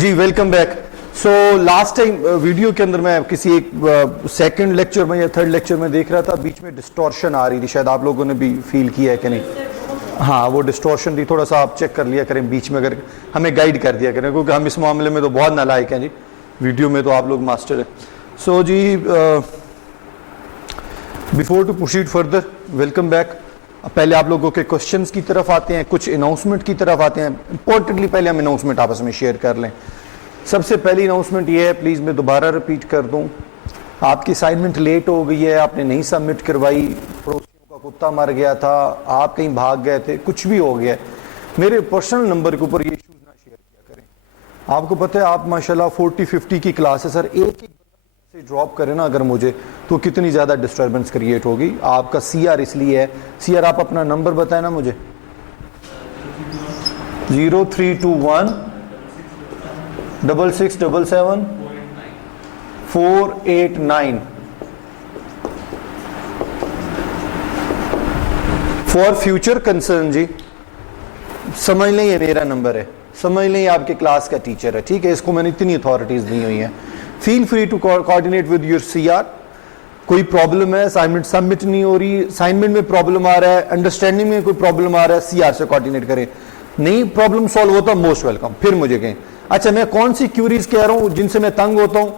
जी welcome back. So last time video के अंदर मैं किसी एक सेकंड लेक्चर में या थर्ड लेक्चर में देख रहा था, बीच में डिस्टॉर्शन आ रही थी, शायद आप लोगों ने भी फील किया है कि नहीं? हाँ, वो डिस्टॉर्शन थी, थोड़ा सा आप चेक कर लिया करें बीच में, अगर हमें गाइड कर दिया करें, क्योंकि हम इस मामले में तो बहुत नालायक हैं जी, वीडियो में तो आप लोग मास्टर हैं। सो जी before to proceed further, welcome back. पहले आप लोगों के क्वेश्चंस की तरफ आते हैं, कुछ अनाउंसमेंट की तरफ आते हैं। इंपॉर्टेंटली पहले हम अनाउंसमेंट आपस में शेयर कर लें। सबसे पहली अनाउंसमेंट ये है, प्लीज़ मैं दोबारा रिपीट कर दूं, आपकी असाइनमेंट लेट हो गई है, आपने नहीं सबमिट करवाई, पड़ोसियों का कुत्ता मर गया था, आप कहीं भाग गए थे, कुछ भी हो गया, मेरे पर्सनल नंबर के ऊपर ये इशूज़ ना शेयर किया करें। आपको पता है आप माशाल्लाह 40-50 की क्लास है सर, एक से ड्रॉप करें ना अगर मुझे, तो कितनी ज़्यादा डिस्टर्बेंस क्रिएट होगी। आपका सीआर इसलिए है, सीआर आप अपना नंबर बताएं ना मुझे। 0321 6677 489 फॉर फ्यूचर कंसर्न। जी समझ लें, ये मेरा नंबर है, समझ लें ये आपके क्लास का टीचर है, ठीक है? इसको मैंने इतनी अथॉरिटीज दी हुई हैं। Feel free to coordinate with your CR. कोई प्रॉब्लम है, असाइनमेंट सबमिट नहीं हो रही, असाइनमेंट में प्रॉब्लम आ रहा है, अंडरस्टैंडिंग में कोई प्रॉब्लम आ रहा है, सीआर से कोऑर्डिनेट करें। नहीं प्रॉब्लम सॉल्व होता, मोस्ट वेलकम, फिर मुझे कहें। अच्छा, मैं कौन सी क्यूरीज कह रहा हूं जिनसे मैं तंग होता हूं?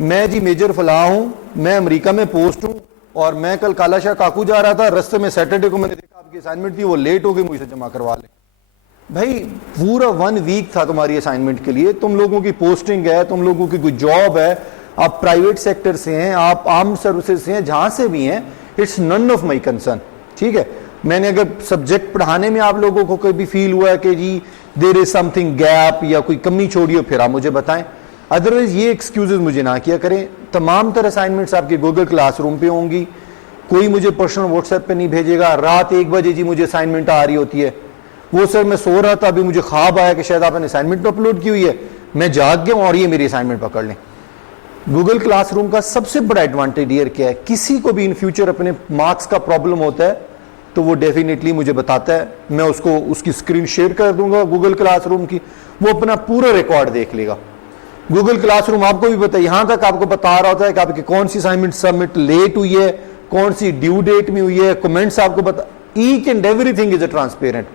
मैं जी मेजर फलाह हूं, मैं अमेरिका में पोस्ट हूं, और मैं कल कालाशाह काकू जा रहा था, रास्ते में सैटरडे को मैंने देखा आपकी असाइनमेंट थी, वो लेट हो गई, मुझे जमा करवा लें। भाई पूरा 1 वीक था तुम्हारी असाइनमेंट के लिए, तुम लोगों की पोस्टिंग है, तुम लोगों की कोई जॉब है, आप प्राइवेट सेक्टर से हैं, आप आर्म सर्विसेज से हैं, जहां से भी हैं, it's none of my concern, ठीक है? मैंने अगर सब्जेक्ट पढ़ाने में आप लोगों को कभी फील हुआ है कि जी देयर इज समथिंग गैप या कोई कमी छोड़ी हो, फिर आप मुझे बताएं, अदरवाइज ये एक्सक्यूजेज मुझे ना किया करें। तमाम तरह असाइनमेंट्स आपके गूगल क्लासरूम पे होंगी, कोई मुझे पर्सनल व्हाट्सएप पे नहीं भेजेगा। रात 1 बजे जी मुझे असाइनमेंट आ रही होती है, वो सर मैं सो रहा था, अभी मुझे ख्वाब आया कि शायद आपने असाइनमेंट अपलोड की हुई है, मैं जाग गया और ये मेरी असाइनमेंट पकड़ लें। गूगल क्लासरूम का सबसे बड़ा एडवांटेज ये क्या है, किसी को भी इन फ्यूचर अपने मार्क्स का प्रॉब्लम होता है तो वो डेफिनेटली मुझे बताता है, मैं उसको उसकी स्क्रीन शेयर कर दूंगा गूगल क्लासरूम की, वो अपना पूरा रिकॉर्ड देख लेगा। गूगल क्लासरूम आपको भी पता है, यहां तक आपको बता रहा होता है कि आपकी कौन सी असाइनमेंट सबमिट लेट हुई है, कौन सी ड्यू डेट में हुई है, कमेंट्स आपको बता, each and everything is a transparent.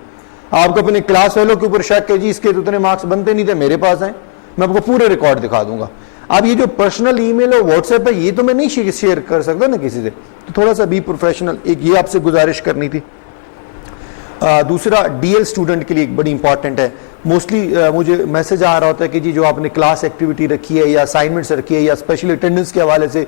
आपको अपने क्लास वालों के ऊपर शक है जी इसके तो उतने मार्क्स बनते नहीं थे, मेरे पास हैं, मैं आपको पूरे रिकॉर्ड दिखा दूंगा। अब ये जो पर्सनल ईमेल और व्हाट्सएप है, ये तो मैं नहीं शेयर कर सकता ना किसी से, तो थोड़ा सा बी प्रोफेशनल, एक ये आपसे गुजारिश करनी थी। दूसरा डीएल स्टूडेंट के लिए एक बड़ी इंपॉर्टेंट है, मोस्टली मुझे मैसेज आ रहा होता है कि जी जो आपने क्लास एक्टिविटी रखी है या असाइनमेंट्स रखी है या स्पेशल अटेंडेंस के हवाले से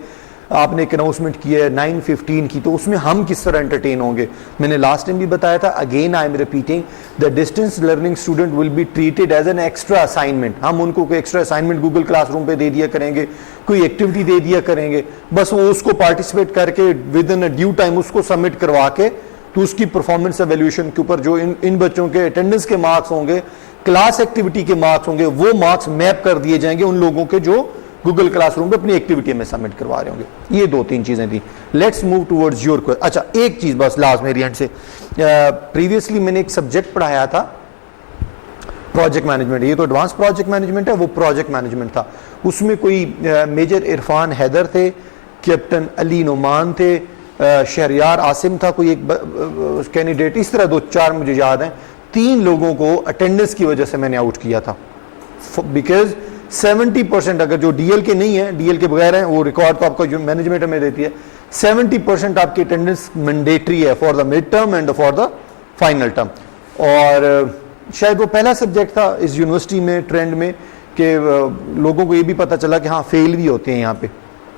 आपने एक अनाउंसमेंट की है 9:15 की, तो उसमें हम किस तरह एंटरटेन होंगे? मैंने लास्ट टाइम भी बताया था, again I am repeating, the distance learning student will be treated as an extra assignment. हम उनको कोई एक्स्ट्रा असाइनमेंट गूगल क्लासरूम पे दे दिया करेंगे, कोई एक्टिविटी दे दिया करेंगे, बस वो उसको पार्टिसिपेट करके with in a due time उसको सबमिट करवा के, तो उसकी परफॉर्मेंस एवेल्यूशन के ऊपर जो इन बच्चों के अटेंडेंस के मार्क्स होंगे, क्लास एक्टिविटी के मार्क्स होंगे, वो मार्क्स मैप कर दिए जाएंगे उन लोगों के जो गूगल क्लासरूम पे अपनी एक्टिविटी में सबमिट करवा रहे होंगे। ये 2-3 चीजें थी। Let's move towards your question. अच्छा, एक चीज बस लास्ट मेरी एंड से, प्रीवियसली मैंने एक सब्जेक्ट पढ़ाया था प्रोजेक्ट मैनेजमेंट, ये तो एडवांस प्रोजेक्ट मैनेजमेंट है, वो प्रोजेक्ट मैनेजमेंट था। उसमें कोई मेजर इरफान हैदर थे, कैप्टन अली नुमान थे, शहरियार आसिम था कोई एक कैंडिडेट, इस तरह 2-4 मुझे याद है। 3 लोगों को अटेंडेंस की वजह से मैंने आउट किया था, बिकॉज 70% अगर जो डीएल के नहीं है, डीएल के बगैर हैं, वो रिकॉर्ड तो आपका जो मैनेजमेंट में देती है, 70% आपकी अटेंडेंस मैंडेटरी है for the mid term and for the final term. और शायद वो पहला सब्जेक्ट था इस यूनिवर्सिटी में ट्रेंड में कि लोगों को ये भी पता चला कि हाँ फेल भी होते हैं यहाँ पे।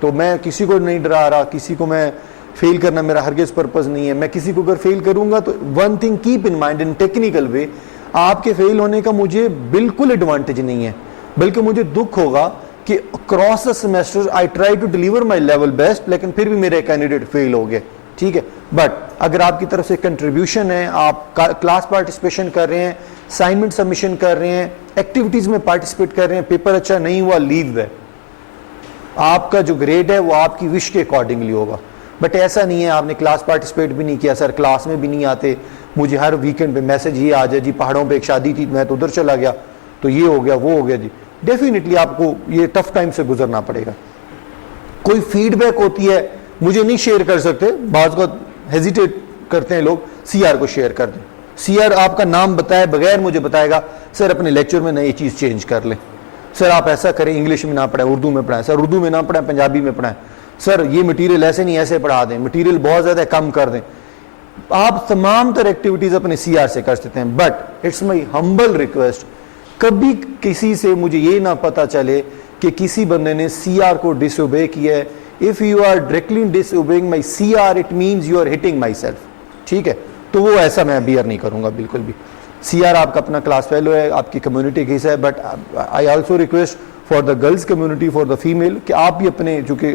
तो मैं किसी को नहीं डरा रहा, किसी को मैं फेल करना मेरा हरगिज पर्पज नहीं है। मैं किसी को अगर फेल करूंगा तो one thing keep in mind, in technical way, आपके फेल होने का मुझे बिल्कुल एडवांटेज नहीं है, बल्कि मुझे दुख होगा कि cross the semester I try to deliver my level best, लेकिन फिर भी मेरे कैंडिडेट फेल हो गए, ठीक है? बट अगर आपकी तरफ से कंट्रीब्यूशन है, आप क्लास पार्टिसिपेशन कर रहे हैं, असाइनमेंट सबमिशन कर रहे हैं, एक्टिविटीज में पार्टिसिपेट कर रहे हैं, पेपर अच्छा नहीं हुआ, लीव है, आपका जो ग्रेड है वो आपकी विश के अकॉर्डिंगली होगा। बट ऐसा नहीं है आपने क्लास पार्टिसिपेट भी नहीं किया, सर क्लास में भी नहीं आते, मुझे हर वीकेंड पे मैसेज ये आ जाए जी पहाड़ों पे एक शादी थी, मैं तो उधर चला गया, तो ये हो गया वो हो गया जी। डेफिनेटली आपको ये टफ टाइम से गुजरना पड़ेगा। कोई फीडबैक होती है मुझे नहीं शेयर कर सकते, बात को हेजिटेट करते हैं लोग, सीआर को शेयर कर दें। सीआर आपका नाम बताए बगैर मुझे बताएगा सर अपने लेक्चर में नई चीज चेंज कर लें, सर आप ऐसा करें, इंग्लिश में ना पढ़ाएं उर्दू में पढ़ाएं, सर उर्दू में ना पढ़ाएं पंजाबी में पढ़ाएं, सर ये मटेरियल ऐसे नहीं ऐसे पढ़ा दें, मटेरियल बहुत ज्यादा कम कर दें। आप तमाम तरह एक्टिविटीज अपने सीआर से कर सकते हैं, but it's my humble request, कभी किसी से मुझे ये ना पता चले कि किसी बंदे ने सीआर को डिसओबे किया है। If you are directly disobeying my CR it means you are hitting myself, ठीक है, तो वो ऐसा मैं बियर नहीं करूंगा बिल्कुल भी। सीआर आपका अपना क्लास फेलो है, आपकी कम्युनिटी का हिस्सा है, but I also request for the girls community, for the female, कि आप भी अपने, चूंकि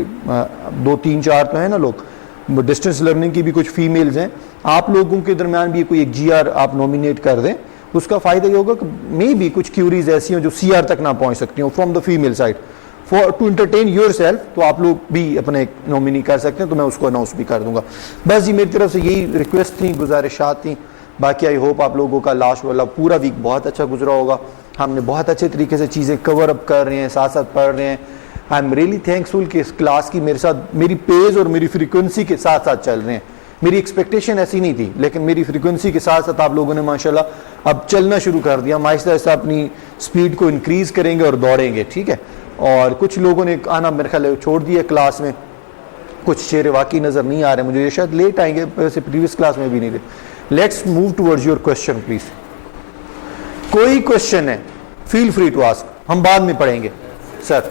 2 3 4 तो है ना लोग, डिस्टेंस लर्निंग की भी कुछ फीमेल्स हैं, आप लोगों के दरमियान भी कोई एक जीआर आप नॉमिनेट कर दें। उसका फायदा ये होगा कि मे भी कुछ क्यूरीज ऐसी हो जो सीआर तक ना पहुंच सकती हो from the female side, for to entertain yourself, तो आप लोग भी अपने नॉमिनी कर सकते हैं, तो मैं उसको अनाउंस भी कर दूंगा। बस जी मेरी तरफ से यही रिक्वेस्ट थी, गुजारिशात थी। बाकी आई होप आप लोगों का लास्ट वाला पूरा वीक बहुत अच्छा गुजरा होगा। हमने बहुत अच्छे तरीके से चीज़ें कवर अप कर रहे हैं, साथ साथ पढ़ रहे हैं। आई एम रियली थैंकफुल कि इस क्लास की मेरे साथ मेरी पेज और मेरी फ्रीक्वेंसी के साथ साथ चल रहे हैं। मेरी एक्सपेक्टेशन ऐसी नहीं थी, लेकिन मेरी फ्रीक्वेंसी के साथ साथ आप लोगों ने माशाल्लाह अब चलना शुरू कर दिया। हम आहिस्ता आहिस्ता अपनी स्पीड को इंक्रीज करेंगे और दौड़ेंगे, ठीक है। और कुछ लोगों ने आना मेरे ख्याल छोड़ दिया क्लास में, कुछ चेहरे वाकई नज़र नहीं आ रहे मुझे, ये शायद लेट आएंगे, वैसे प्रीवियस क्लास में भी नहीं थे। Let's move towards your question please. कोई क्वेश्चन है फील फ्री टू आस्क, हम बाद में पढ़ेंगे sir.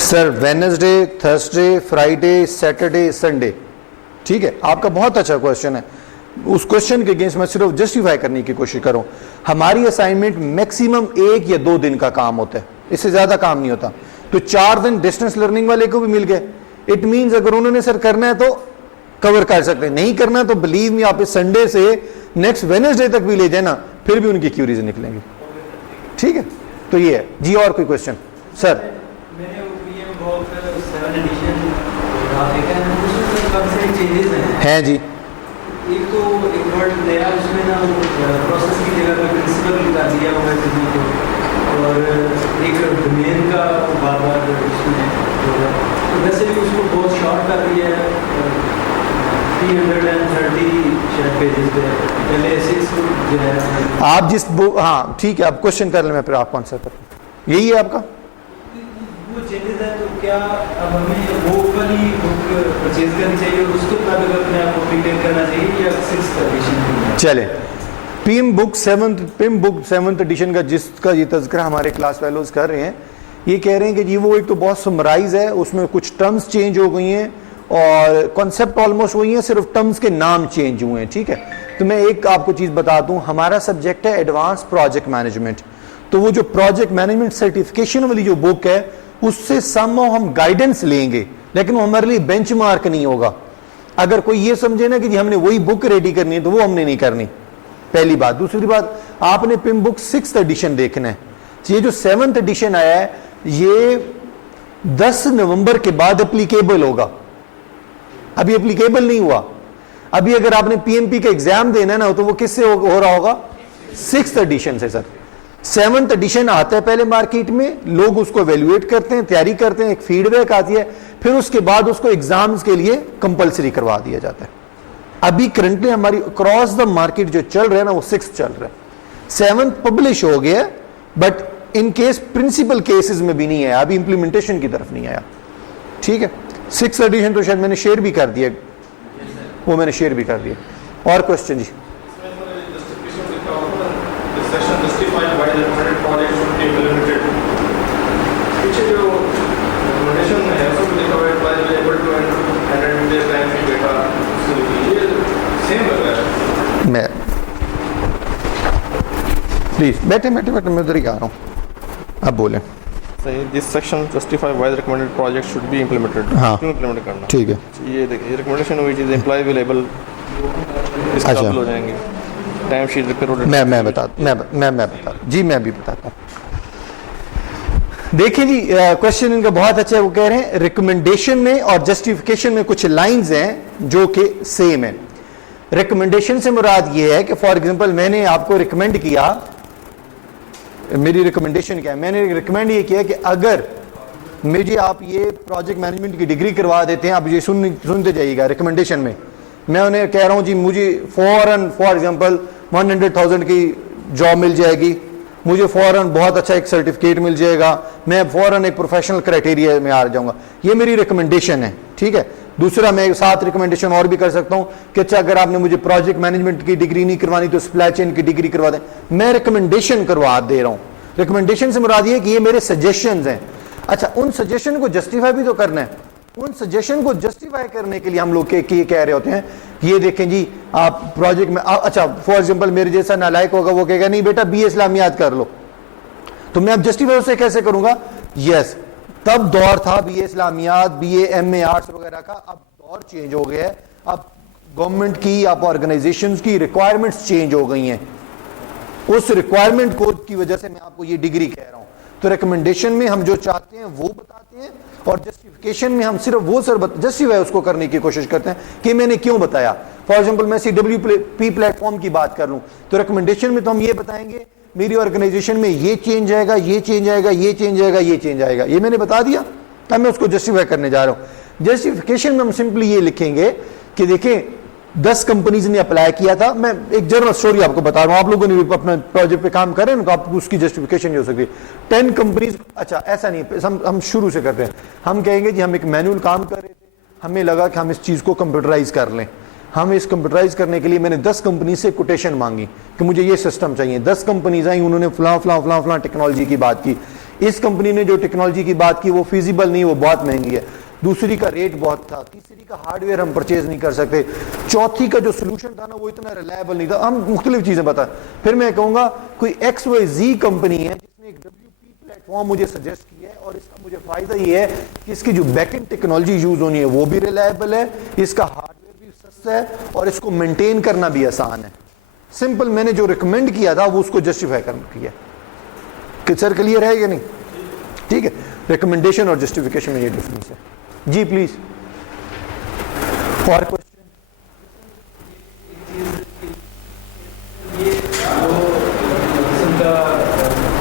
Sir Wednesday, Thursday, Friday, Saturday, Sunday, ठीक है। आपका बहुत अच्छा क्वेश्चन है, उस क्वेश्चन के अगेंस्ट मैं सिर्फ जस्टिफाई करने की कोशिश करूं। हमारी असाइनमेंट मैक्सिमम 1 या 2 दिन का काम होता है, इससे ज्यादा काम नहीं होता। तो 4 दिन डिस्टेंस लर्निंग वाले को भी मिल गए। इट मींस अगर उन्होंने सर करना है तो कवर कर सकते हैं, नहीं करना तो बिलीव मी आप इस संडे से नेक्स्ट वेडनेसडे तक भी ले जाए ना, फिर भी उनकी क्यूरीज निकलेंगी, ठीक है। तो ये है जी। और कोई क्वेश्चन सर? हैं जी, एक तो एक वर्ड नया उसमें ना प्रोसेस की जगह पर प्रिंसिपल का दिया हुआ है को, और एक डोमेन का बार बार उसमें तो वैसे भी उसको बहुत शॉर्ट कर दिया है, 330 पेजेस पे, पहले 6 जो है आप जिस बुक, हाँ ठीक है, आप क्वेश्चन कर लें, मैं फिर आपको आंसर करूँ। यही है आपका वो चेंजेस है, तो क्या अब हमें वो वाली बुक परचेज करनी चाहिए और उसके मुताबिक अपने आप को प्रिपेयर करना चाहिए, या 6th एडिशन? चले, पिम बुक 7th एडिशन का जिसका ये तज़किरा हमारे क्लास फेलोज कर रहे हैं, ये कह रहे हैं कि जी वो एक तो बहुत समराइज है, उसमें कुछ टर्म्स चेंज हो गई हैं और कॉन्सेप्ट ऑलमोस्ट वही है, सिर्फ टर्म्स के नाम चेंज हुए हैं, ठीक है। तो मैं एक आपको चीज़ बता दूं, हमारा सब्जेक्ट है एडवांस प्रोजेक्ट मैनेजमेंट, तो वो जो प्रोजेक्ट मैनेजमेंट सर्टिफिकेशन वाली जो बुक है उससे समहाउ हम गाइडेंस लेंगे, लेकिन वो हमारे लिए बेंचमार्क नहीं होगा। अगर कोई ये समझे ना कि जी हमने वही बुक रेडी करनी है, तो वो हमने नहीं करनी, पहली बात। दूसरी बात, आपने पिम बुक 6th एडिशन देखना है। ये जो 7th एडिशन आया है ये 10 नवंबर के बाद एप्लीकेबल होगा, अभी एप्लीकेबल नहीं हुआ। अभी अगर आपने पीएमपी का एग्जाम देना है ना, तो वो किससे हो रहा होगा? 6th एडिशन से सर। 7th एडिशन आता है पहले मार्केट में, लोग उसको एवेल्युएट करते हैं, तैयारी करते हैं, एक फीडबैक आती है, फिर उसके बाद उसको एग्जाम्स के लिए कंपलसरी करवा दिया जाता है। अभी करंटली हमारी क्रॉस द मार्केट जो चल रहा है ना, वो 6th चल रहा है। 7th पब्लिश हो गया, but in case principal cases में भी नहीं आया, अभी इंप्लीमेंटेशन की तरफ नहीं आया, ठीक है। 6th एडिशन तो शायद मैंने शेयर भी कर दिया, वो मैंने शेयर भी कर दिया। और क्वेश्चन जी? मैं प्लीज बैठे बैठे बैठे, मैं उधर ही आ रहा हूँ, अब बोले। सही, this section justify why the recommended project should be implemented. हाँ, क्यों इम्प्लीमेंट करना, ठीक है। ये देखिए रिकमेंडेशन हुई चीज़ एम्प्लॉय भी लेबल अच्छा, हो जाएंगे, टाइम शीट मैं बता जी, मैं भी बताता हूँ। देखिए जी, क्वेश्चन इनका बहुत अच्छा है। वो कह रहे हैं रिकमेंडेशन में और जस्टिफिकेशन में कुछ लाइंस हैं जो कि सेम है। रिकमेंडेशन से मुराद ये है कि फॉर एग्जांपल मैंने आपको रिकमेंड किया, मेरी रिकमेंडेशन क्या है, मैंने रिकमेंड ये किया कि अगर मुझे आप ये प्रोजेक्ट मैनेजमेंट की डिग्री करवा देते हैं, आप ये सुनते जाइएगा रिकमेंडेशन में, मैं उन्हें कह रहा हूं जी मुझे फॉरन फॉर एग्जांपल 100,000 की जॉब मिल जाएगी, मुझे फौरन बहुत अच्छा एक सर्टिफिकेट मिल जाएगा, मैं फौरन एक प्रोफेशनल क्राइटेरिया में आ जाऊंगा, ये मेरी रिकमेंडेशन है। ठीक है, दूसरा मैं 7 रिकमेंडेशन और भी कर सकता हूं कि अच्छा अगर आपने मुझे प्रोजेक्ट मैनेजमेंट की डिग्री नहीं करवानी तो सप्लाई चेन की डिग्री करवा दें। मैं रिकमेंडेशन करवा दे रहा हूं। रिकमेंडेशन से मुराद ये कि ये मेरे सजेशंस हैं। अच्छा, उन सजेशन को जस्टिफाई भी तो करना है। उन सजेशन को जस्टिफाई करने के लिए हम लोग ये कह रहे होते हैं, ये देखें जी आप प्रोजेक्ट में अच्छा फॉर एग्जांपल मेरे जैसा नालायक होगा, वो कहेगा नहीं बेटा BA इस्लामियात कर लो, तो मैं अब जस्टिफाई उसे कैसे करूंगा? यस, तब दौर था BA इस्लामियात, BA MA आर्ट्स वगैरह का, अब दौर चेंज हो गया है। अब गवर्नमेंट की, आप ऑर्गेनाइजेशंस की रिक्वायरमेंट्स चेंज हो गई हैं। उस रिक्वायरमेंट कोड की वजह से मैं आपको ये डिग्री कह रहा हूं। तो रिकमेंडेशन में हम जो चाहते हैं वो बताते हैं, और जस्टिफिकेशन में हम सिर्फ वो जस्टिफाई उसको करने की कोशिश करते हैं कि मैंने क्यों बताया। फॉर एग्जांपल मैं CWP प्लेटफॉर्म की बात कर लूं, तो रिकमेंडेशन में तो हम ये बताएंगे मेरी ऑर्गेनाइजेशन में ये चेंज आएगा, ये चेंज आएगा, ये चेंज आएगा, ये चेंज आएगा, ये मैंने बता दिया। अब मैं उसको जस्टिफाई करने जा रहा हूं। जस्टिफिकेशन में हम सिंपली ये लिखेंगे कि देखें 10 कंपनीज ने अप्लाई किया था। मैं एक जनरल स्टोरी आपको बता रहा हूं, आप लोगों ने भी अपने प्रोजेक्ट पे काम करें तो आपको उसकी जस्टिफिकेशन हो सकती है। 10 कंपनीज, अच्छा ऐसा नहीं, हम शुरू से करते हैं। हम कहेंगे जी हम एक मैनुअल काम कर रहे थे, हमें लगा कि हम इस चीज को कंप्यूटराइज कर लें। हम इस कंप्यूटराइज करने के लिए मैंने 10 कंपनी से कोटेशन मांगी कि मुझे ये सिस्टम चाहिए। 10 कंपनीज आई, उन्होंने फलां टेक्नोलॉजी की बात की। इस कंपनी ने जो टेक्नोलॉजी की बात की वो फिजिबल नहीं, वो बहुत महंगी है। दूसरी का रेट बहुत था, तीसरी का हार्डवेयर हम परचेज नहीं कर सकते, चौथी का जो सोल्यूशन था ना वो इतना रिलायबल नहीं था। हम मुख्तलिफ चीजें बता, फिर मैं कहूंगा कोई XYZ कंपनी है जिसने एक WP प्लेटफॉर्म मुझे सजेस्ट किया है, और इसका मुझे फायदा ये है कि इसकी जो बैकएंड टेक्नोलॉजी यूज होनी है वो भी रिलायबल है, इसका हार्डवेयर भी सस्ता है, और इसको मेंटेन करना भी आसान है। सिंपल, मैंने जो रिकमेंड किया था वो उसको जस्टिफाई करना किया। कि सर क्लियर है या नहीं? ठीक है, रिकमेंडेशन और जस्टिफिकेशन में ये डिफरेंस है। जी प्लीज, और क्वेश्चन? ये जो किस्म का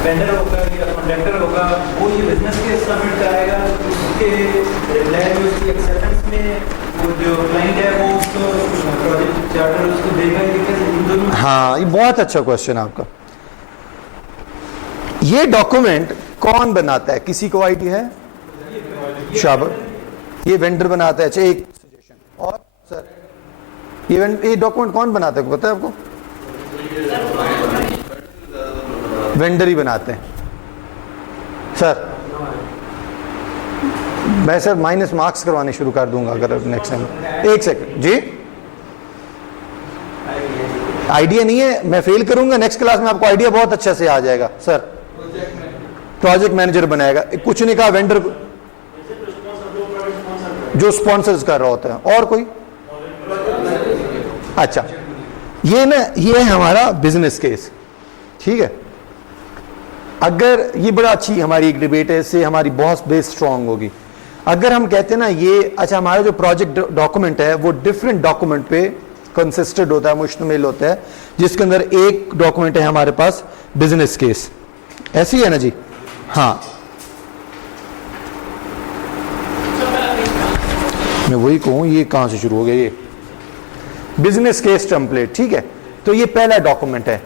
वेंडर होगा या कॉन्ट्रैक्टर होगा, वो ये बिजनेस के सबमिट कराएगा, उसके रिप्लाई में, उसकी एक्सेप्टेंस में वो जो क्लाइंट है वो उसको प्रोजेक्ट चार्टर उसको देगा। ये कैसे इन दोनों? हाँ, ये बहुत अच्छा क्वेश्चन है आपका। ये डॉक्यूमेंट कौन बनाता है, किसी को आइडिया है? शाबाश, ये वेंडर बनाता है। अच्छा, एक सजेशन और सर, ये डॉक्यूमेंट कौन बनाता है, पता है आपको? वेंडर ही बनाते हैं सर। मैं सर माइनस मार्क्स करवाने शुरू कर दूंगा अगर नेक्स्ट टाइम। एक सेकंड जी, आइडिया नहीं है, मैं फेल करूंगा, नेक्स्ट क्लास में आपको आइडिया बहुत अच्छा से आ जाएगा। सर प्रोजेक्ट मैनेजर बनाएगा, कुछ नहीं कहा, वेंडर जो स्पॉन्सर्स कर रहा होता है। और कोई? अच्छा, ये ना, ये है हमारा बिजनेस केस। ठीक है, अगर ये बड़ा अच्छी हमारी एक डिबेट है, इससे हमारी बहुत बेस स्ट्रांग होगी। अगर हम कहते हैं ना ये, अच्छा हमारा जो प्रोजेक्ट डॉक्यूमेंट है वो डिफरेंट डॉक्यूमेंट पे कंसिस्टेड होता है, मुश्तमिल होता है, जिसके अंदर एक डॉक्यूमेंट है हमारे पास बिजनेस केस, ऐसी है ना जी? हाँ, मैं वही कहूं, ये कहां से शुरू हो गया? ये बिजनेस केस टेम्पलेट। ठीक है, तो ये पहला डॉक्यूमेंट है,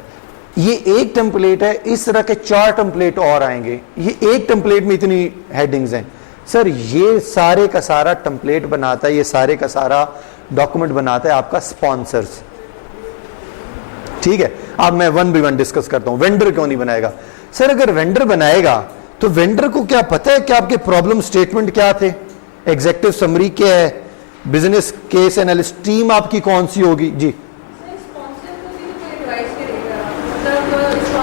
ये एक टेम्पलेट है। इस तरह के 4 टेम्पलेट और आएंगे। ये एक टेम्पलेट में इतनी हेडिंग्स हैं सर। ये सारे का सारा टेम्पलेट बनाता है, ये सारे का सारा डॉक्यूमेंट बनाता है आपका स्पॉन्सर्स। ठीक है, अब मैं 1 by 1 डिस्कस करता हूं। वेंडर क्यों नहीं बनाएगा? सर अगर वेंडर बनाएगा तो वेंडर को क्या पता है कि आपके प्रॉब्लम स्टेटमेंट क्या थे, एग्जेक्टिव समरी क्या है, बिजनेस केस एनालिस्ट टीम आपकी कौन सी होगी? जी,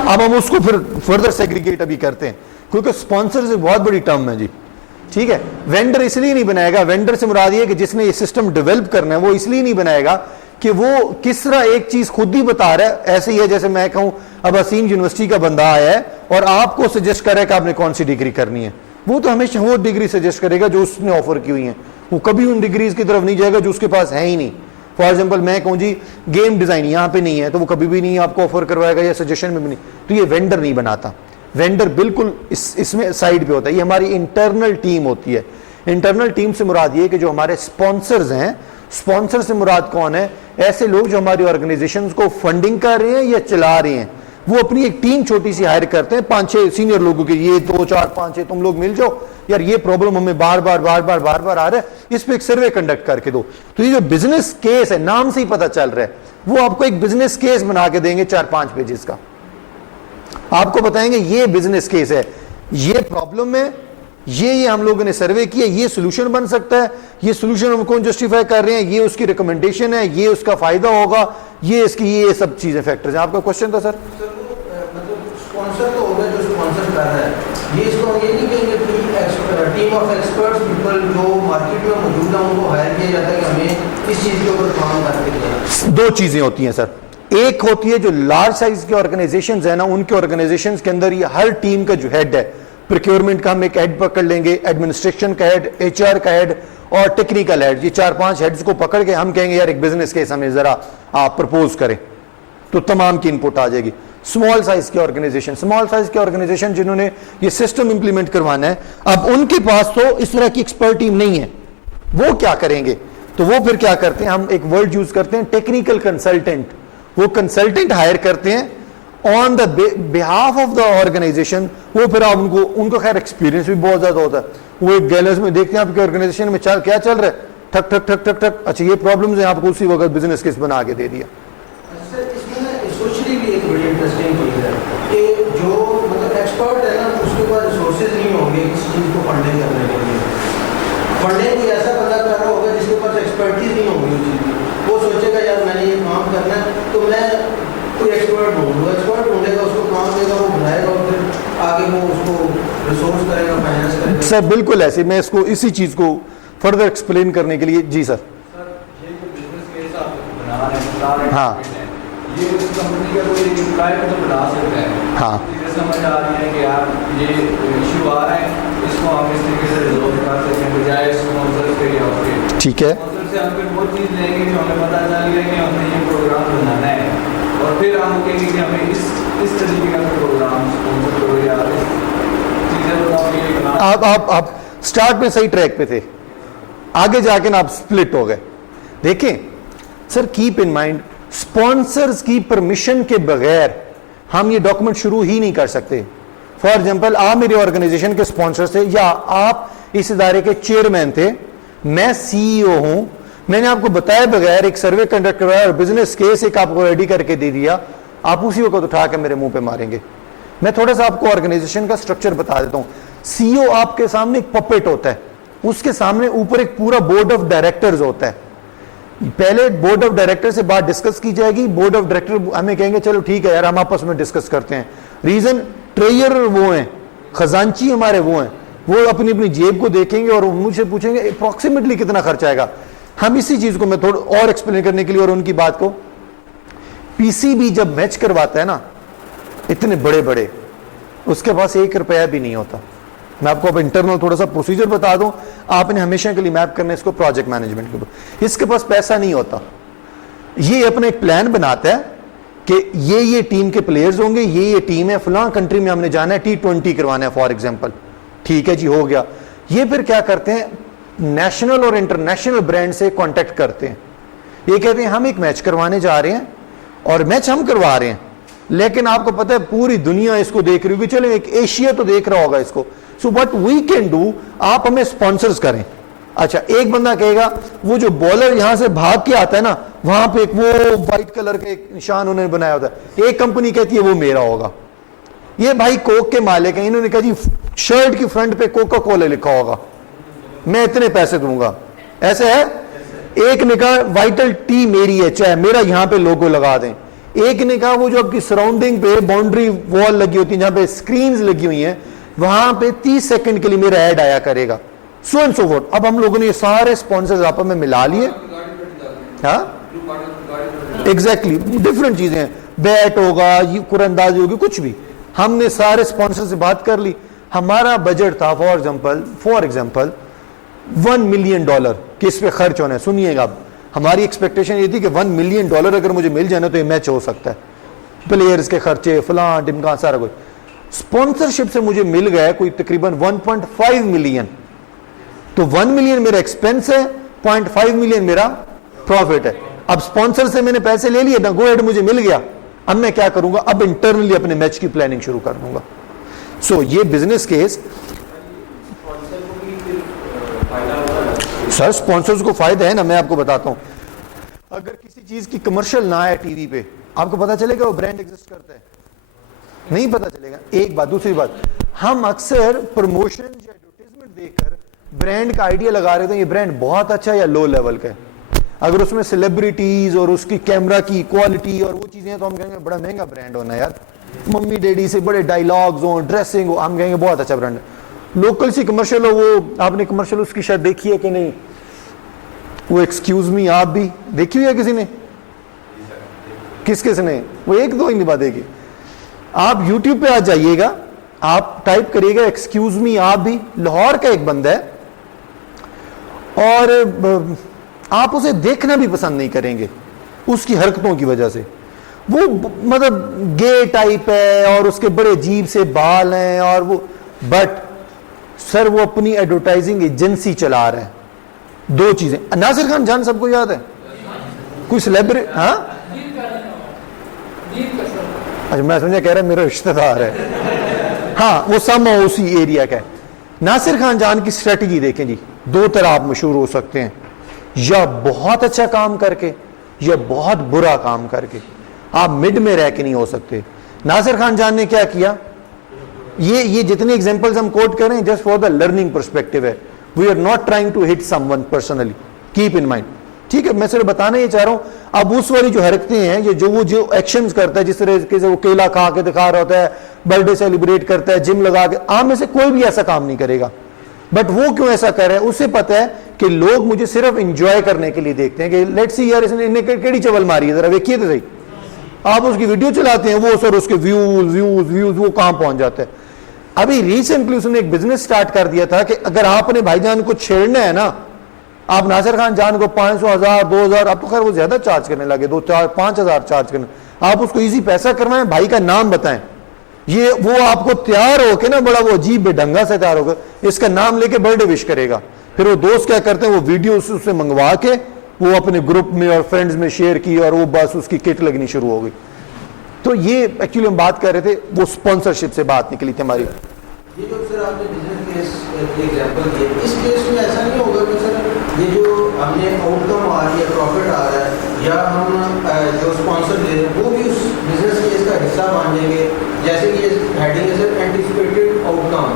अब हम उसको फिर फर्दर सेग्रीगेट अभी करते हैं, क्योंकि स्पॉन्सर से बहुत बड़ी टर्म है जी। ठीक है, वेंडर इसलिए नहीं बनाएगा, वेंडर से मुराद ये कि जिसने ये सिस्टम डेवलप करना है वो इसलिए नहीं बनाएगा कि वो किस तरह एक चीज खुद ही बता रहा है। ऐसे ही है जैसे मैं कहूं अब असीम यूनिवर्सिटी का बंदा आया है और आपको सजेस्ट कर रहा है कि आपने कौन सी डिग्री करनी है, वो तो हमेशा वो डिग्री सजेस्ट करेगा जो उसने ऑफर की हुई है, वो कभी उन डिग्रीज की तरफ नहीं जाएगा जो उसके पास है ही नहीं। फॉर एग्जाम्पल मैं कहूँ जी गेम डिजाइन यहाँ पे नहीं है, तो वो कभी भी नहीं आपको ऑफर करवाएगा या सजेशन में भी नहीं। तो ये वेंडर नहीं बनाता, वेंडर बिल्कुल इसमें साइड पे होता है। ये हमारी इंटरनल टीम होती है। इंटरनल टीम से मुराद ये कि जो हमारे स्पॉन्सर्स हैं, स्पॉन्सर से मुराद कौन है? ऐसे लोग जो हमारी ऑर्गेनाइजेशन को फंडिंग कर रहे हैं या चला रहे हैं। वो अपनी एक टीम छोटी सी हायर करते हैं, 5-6 सीनियर लोगों की, ये 2 4 5 6 तुम लोग मिल जाओ, यार ये प्रॉब्लम हमें बार बार आ रहा है, इस पे एक सर्वे कंडक्ट करके दो। तो ये जो बिजनेस केस है, नाम से ही पता चल रहा है, वो आपको एक बिजनेस केस बना के देंगे 4-5 पेजेस का। आपको बताएंगे ये बिजनेस केस है, ये प्रॉब्लम है, ये हम लोगों ने सर्वे किया, ये सोल्यूशन बन सकता है, ये सोल्यूशन हम कौन जस्टिफाई कर रहे हैं, ये उसकी रिकमेंडेशन है, ये उसका फायदा होगा, ये इसकी ये सब चीजें फैक्टर्स हैं। आपका क्वेश्चन था सर? मतलब स्पॉन्सर तो होगा जो स्पॉन्सर कर रहा है, ये इसको ये नहीं कहेंगे कि टीम ऑफ एक्सपर्ट्स पीपल जो मार्केट में मौजूद है उनको हायर किया जाता है कि हमें इस चीज के ऊपर काम करके दें। 2 चीजें होती हैं सर। एक होती है जो लार्ज साइज के ऑर्गेनाइजेशंस है ना, उनके ऑर्गेनाइजेशंस के अंदर ये हर टीम का जो हेड है, प्रोक्योरमेंट का हम एक हेड पकड़ लेंगे, एडमिनिस्ट्रेशन का हेड, एचआर का हेड और टेक्निकल हेड, ये 4-5 हेड्स को पकड़ के हम कहेंगे यार एक बिजनेस केस हमें जरा आप प्रपोज करें, तो तमाम की इनपुट आ जाएगी। स्मॉल साइज के ऑर्गेनाइजेशन, स्मॉल साइज के ऑर्गेनाइजेशन जिन्होंने ये सिस्टम इंप्लीमेंट करवाना है, अब उनके पास तो इस तरह की एक्सपर्ट टीम नहीं है, वो क्या करेंगे? तो वो फिर क्या करते हैं, हम एक वर्ड यूज करते हैं टेक्निकल कंसल्टेंट। वो कंसल्टेंट हायर करते हैं on the behalf of the organization. वो फिर आप उनको खैर एक्सपीरियंस भी बहुत ज्यादा होता है, वो एक गैलर्स में देखते हैं आपके ऑर्गेनाइजेशन में क्या चल रहा है, ठक ठक ठक ठक ठक, अच्छा ये प्रॉब्लम्स है, आपको उसी वक्त बिजनेस केस बना के दे दिया। सर इसमें ना सोशली भी एक बड़ी इंटरेस्टिंग चीज है कि जो मतलब एक्सपर्ट है ना उसके पास रिसोर्सेज नहीं होंगे किसी चीज को फंडिंग करने के लिए। फंडिंग कोई ऐसा बंदा कर रहा होगा जिसके पास एक्सपर्टीज नहीं होगी उस चीज की, वो सोचेगा यार मैंने ये काम करना है तो मैं कोई एक्सपर्ट ढूंढूंगा, एक्सपर्ट ढूंढेगा, उसको काम देगा, वो बनाएगा और फिर आगे वो उसको रिसोर्स करेगा, फाइनेंस करेगा। सर बिल्कुल ऐसे, मैं इसको इसी चीज को फर्दर एक्सप्लेन करने के लिए, जी सर। ये जो बिजनेस केस आप बना रहे हैं, हाँ। ये उस कंपनी का कोई एम्प्लॉय को तो बना सकता है। हाँ। ये समझ आ रही है कि यार ये इशू आ रहा है, इसको हम इस तरीके से रिजॉल्व कर सकते हैं, बजाय स्पॉन्सर के या उसके। ठीक है। स्पॉन्सर से हम फिर वो चीज़ लेंगे जो हमें पता चल गया कि हमने ये प्रोग्राम बनाना है, और फिर हम कहेंगे कि हमें इस तरीके का प्रोग्राम स्पॉन्सर करो या चीज़ें बताओ ये बनाना। आप स्टार्ट में सही ट्रैक पे थे, आगे जाके ना आप स्प्लिट हो गए। देखें sir, keep in mind, sponsors की परमिशन के बगैर हम ये डॉक्यूमेंट शुरू ही नहीं कर सकते। फॉर एग्जांपल, आप मेरे ऑर्गेनाइजेशन के स्पॉन्सर थे या आप इस इदारे के चेयरमैन थे, मैं सीईओ हूं, मैंने आपको बताए बगैर एक सर्वे कंडक्ट करवाया और बिजनेस केस एक आपको रेडी करके दे दिया, आप उसी वक्त उठा के मेरे मुंह पे मारेंगे। मैं थोड़ा सा आपको ऑर्गेनाइजेशन का स्ट्रक्चर बता देता हूं। सीईओ आपके सामने एक पपेट होता है, उसके सामने ऊपर एक पूरा बोर्ड ऑफ डायरेक्टर्स होता है। पहले बोर्ड ऑफ डायरेक्टर से बात डिस्कस की जाएगी, बोर्ड ऑफ डायरेक्टर हमें कहेंगे चलो ठीक है यार हम आपस में डिस्कस करते हैं। रीजन, ट्रेजरर वो हैं, खजांची हमारे वो हैं, वो अपनी अपनी जेब को देखेंगे और मुझसे पूछेंगे अप्रोक्सीमेटली कितना खर्च आएगा। हम इसी चीज को मैं थोड़ा और एक्सप्लेन करने के लिए और उनकी बात को, पीसीबी जब मैच करवाता है ना इतने बड़े बड़े, उसके पास 1 रुपया भी नहीं होता। मैं आपको अब इंटरनल थोड़ा सा प्रोसीजर बता दूं, आपने हमेशा के लिए मैप करना है इसको प्रोजेक्ट मैनेजमेंट के ऊपर। इसके पास पैसा नहीं होता, ये अपना एक प्लान बनाता है कि ये टीम के प्लेयर्स होंगे, ये टीम है, फलां कंट्री में हमने जाना है, T20 करवाना है फॉर एग्जांपल, ठीक है जी हो गया। ये फिर क्या करते हैं, नेशनल और इंटरनेशनल ब्रांड से कांटेक्ट करते हैं, ये कहते हैं हम एक मैच करवाने जा रहे हैं और मैच हम करवा रहे हैं, लेकिन आपको पता है पूरी दुनिया इसको देख रही होगी, चलो एक एशिया तो देख रहा होगा इसको, so what we can do, आप हमें स्पॉन्सर्स करें। अच्छा, एक बंदा कहेगा वो जो बॉलर यहां से भाग के आता है ना, वहां पे एक वो व्हाइट कलर का एक निशान उन्होंने बनाया होता है, एक कंपनी कहती है वो मेरा होगा। ये भाई कोक के मालिक हैं, इन्होंने कहा जी शर्ट की फ्रंट पे कोका कोला लिखा होगा, मैं इतने पैसे दूंगा, ऐसे है। एक ने कहा वाइटल टी मेरी है, चाहे मेरा यहां पे लोगो लगा दें। एक ने कहा वो जो आपकी सराउंडिंग पे बाउंड्री वॉल लगी होती है, जहां पे स्क्रीन्स लगी हुई हैं, वहां पे 30 सेकंड के लिए मेरा ऐड आया करेगा, सो एंड सो फोर्थ। अब हम लोगों ने ये सारे स्पॉन्सर्स आपस में मिला लिए, हाँ एग्जैक्टली डिफरेंट चीजें हैं, बैट होगा, कुरंदाजी होगी, कुछ भी। हमने सारे स्पॉन्सर से बात कर ली, हमारा बजट था फॉर एग्जाम्पल $1 मिलियन कि इस पे खर्च होना है। सुनिएगा, अब हमारी एक्सपेक्टेशन ये थी कि $1 मिलियन अगर मुझे मिल जाए ना तो ये मैच हो सकता है, प्लेयर्स के खर्चे, फलां टिमका, सारा कुछ। स्पॉन्सरशिप से मुझे मिल गया कोई तकरीबन 1.5 मिलियन, तो 1 मिलियन मेरा एक्सपेंस है, 0.5 मिलियन मेरा प्रॉफिट है। अब स्पॉन्सर से मैंने पैसे ले लिए ना, गो हेड मुझे मिल गया, अब मैं क्या करूंगा, अब इंटरनली अपने मैच की प्लानिंग शुरू कर दूंगा। सो ये बिजनेस केस, सर स्पॉन्सर्स को फायदा है ना, मैं आपको बताता हूं। अगर किसी चीज की कमर्शियल ना आए टीवी पे, आपको पता चलेगा वो ब्रांड एग्जिस्ट करता है? नहीं पता चलेगा। एक बात। दूसरी बात, हम अक्सर प्रमोशन या एडवर्टाइजमेंट देकर ब्रांड का आइडिया लगा रहे थे, ये ब्रांड बहुत अच्छा या लो लेवल का है। अगर उसमें सेलिब्रिटीज और उसकी कैमरा की क्वालिटी और वो चीजें हैं तो हम कहेंगे बड़ा महंगा ब्रांड होना यार, मम्मी डैडी से बड़े डायलॉग्स हो, ड्रेसिंग हो, हम कहेंगे बहुत अच्छा ब्रांड है। लोकल सी कमर्शियल हो, वो आपने कमर्शियल उसकी शायद देखी है कि नहीं, वो एक्सक्यूज मी, आप भी देखी हुई है किसी ने? किस ने? वो एक दो ही नहीं बात देखी। आप YouTube पे आ जाइएगा, आप टाइप करिएगा एक्सक्यूज मी आप भी, लाहौर का एक बंदा है, और आप उसे देखना भी पसंद नहीं करेंगे उसकी हरकतों की वजह से। वो मतलब गे टाइप है और उसके बड़े अजीब से बाल हैं और वो, बट सर वो अपनी एडवर्टाइजिंग एजेंसी चला रहा है। दो चीजें, नासिर खान जान सबको याद है? कोई सेलिब्रिटी? हाँ, अच्छा मैं समझा कह रहा है मेरा रिश्तेदार है। हाँ, वो सम उसी एरिया का है। नासिर खान जान की स्ट्रेटजी देखें जी, दो तरह आप मशहूर हो सकते हैं, या बहुत अच्छा काम करके या बहुत बुरा काम करके, आप मिड में रह के नहीं हो सकते। नासिर खान जान ने क्या किया, ये जितने एग्जांपल्स हम कोट कर रहे हैं just for the learning perspective है, we are not trying to hit someone personally, keep in mind, ठीक है? मैं सिर्फ बताना ये चाह रहा हूं। अब उस वाली जो हरकतें हैं, ये जो एक्शंस करता है, जिस तरह से वो केला खा के दिखा रहा होता है, बर्थडे सेलिब्रेट करता है, जिम लगा के, आप में से कोई भी ऐसा काम नहीं करेगा। बट वो क्यों ऐसा कर रहा है? उसे पता है कि लोग मुझे सिर्फ एंजॉय करने के लिए देखते हैं कि लेट्स सी यार इसने केड़ी चवल मारी है, जरा देखिए तो सही। आप उसकी वीडियो चलाते हैं, वो सर उसके व्यूज वो कहां पहुंच जाता है। अभी रिसेंटली उसने एक बिजनेस स्टार्ट कर दिया था कि अगर आपने भाईजान को छेड़ना है ना, आप नासिर खान जान को 500, 1000, 2000, अब तो खैर वो ज्यादा चार्ज करने लगे, 2, 4, 5000 चार्ज करने। आप उसको इजी पैसा करवाएं, भाई का नाम बताएं, ये वो आपको तैयार होके ना बड़ा वो अजीब बेढंगा से तैयार होगा, इसका नाम लेके बर्थडे विश करेगा। फिर वो दोस्त क्या करते हैं, वो वीडियो उससे मंगवा के वो अपने ग्रुप में और फ्रेंड्स में शेयर की और वो बस उसकी किट लगनी शुरू हो गई। तो ये एक्चुअली हम बात कर रहे थे, वो स्पॉन्सरशिप से बात निकली थी हमारी। ये जो सर आपने बिजनेस केस एग्जांपल दिए, इस केस में ऐसा नहीं होगा कि सर ये जो हमने आउटकम आ रही है, प्रॉफिट आ रहा है, या हम जो स्पॉन्सर दे रहे हैं वो भी उस बिजनेस केस का हिस्सा बन जाएंगे? जैसे कि ये हेडिंग है सर एंटिसिपेटेड आउटकम,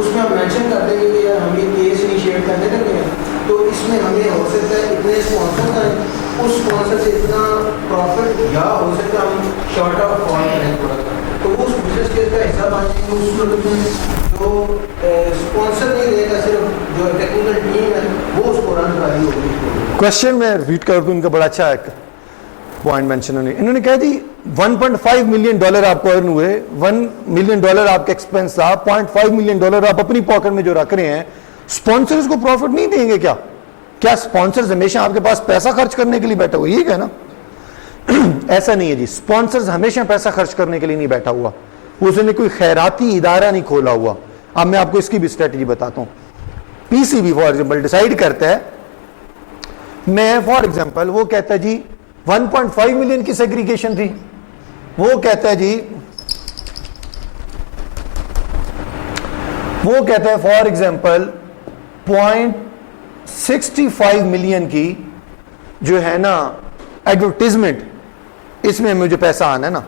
उसमें हम मेंशन कर देंगे कि यार हम ये केस इनिशिएट करने लगे हैं, तो इसमें हमें हो सकता है इतने स्पॉन्सर का उस स्पॉन्सर से इतना प्रॉफिट, या हो सकता है हम शॉर्ट ऑफ फॉल करें थोड़ा, तो उस बिजनेस केस का हिस्सा बन जाएंगे। उस मतलब में जो स्पॉन्सर नहीं रहेगा, सिर्फ जो टेक्निकल टीम है वो उसको रन कर रही होगी। क्वेश्चन मैं रिपीट कर दूं, इनका बड़ा अच्छा एक पॉइंट मेंशन इन्होंने कहा जी 1.5 मिलियन डॉलर आपको अर्न हुए, 1 मिलियन डॉलर आपका एक्सपेंस था, 0.5 मिलियन डॉलर आप अपनी पॉकेट में जो रख रहे हैं, स्पॉन्सर्स को प्रॉफिट नहीं देंगे क्या? क्या स्पॉन्सर्स हमेशा आपके पास पैसा खर्च करने के लिए बैठा हुआ, ये क्या ना? ऐसा नहीं है जी, स्पॉन्सर्स हमेशा पैसा खर्च करने के लिए नहीं बैठा हुआ, उसने कोई खैराती इदारा नहीं खोला हुआ। अब मैं आपको इसकी भी स्ट्रेटजी बताता हूं। पीसीबी फॉर एग्जांपल डिसाइड करता है, मैं फॉर एग्जांपल वो कहता है जी 1.5 मिलियन की सेग्रीगेशन थी, वो कहता है फॉर एग्जांपल 0.65 मिलियन की जो है ना एडवर्टीजमेंट, इसमें मुझे पैसा आना है ना,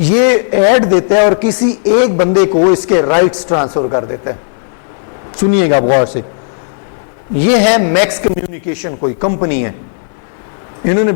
ये ऐड देता है और किसी एक बंदे को इसके राइट्स ट्रांसफर कर देता है। सुनिएगा गौर से, ये है मैक्स कम्युनिकेशन, कोई कंपनी है, इन्होंने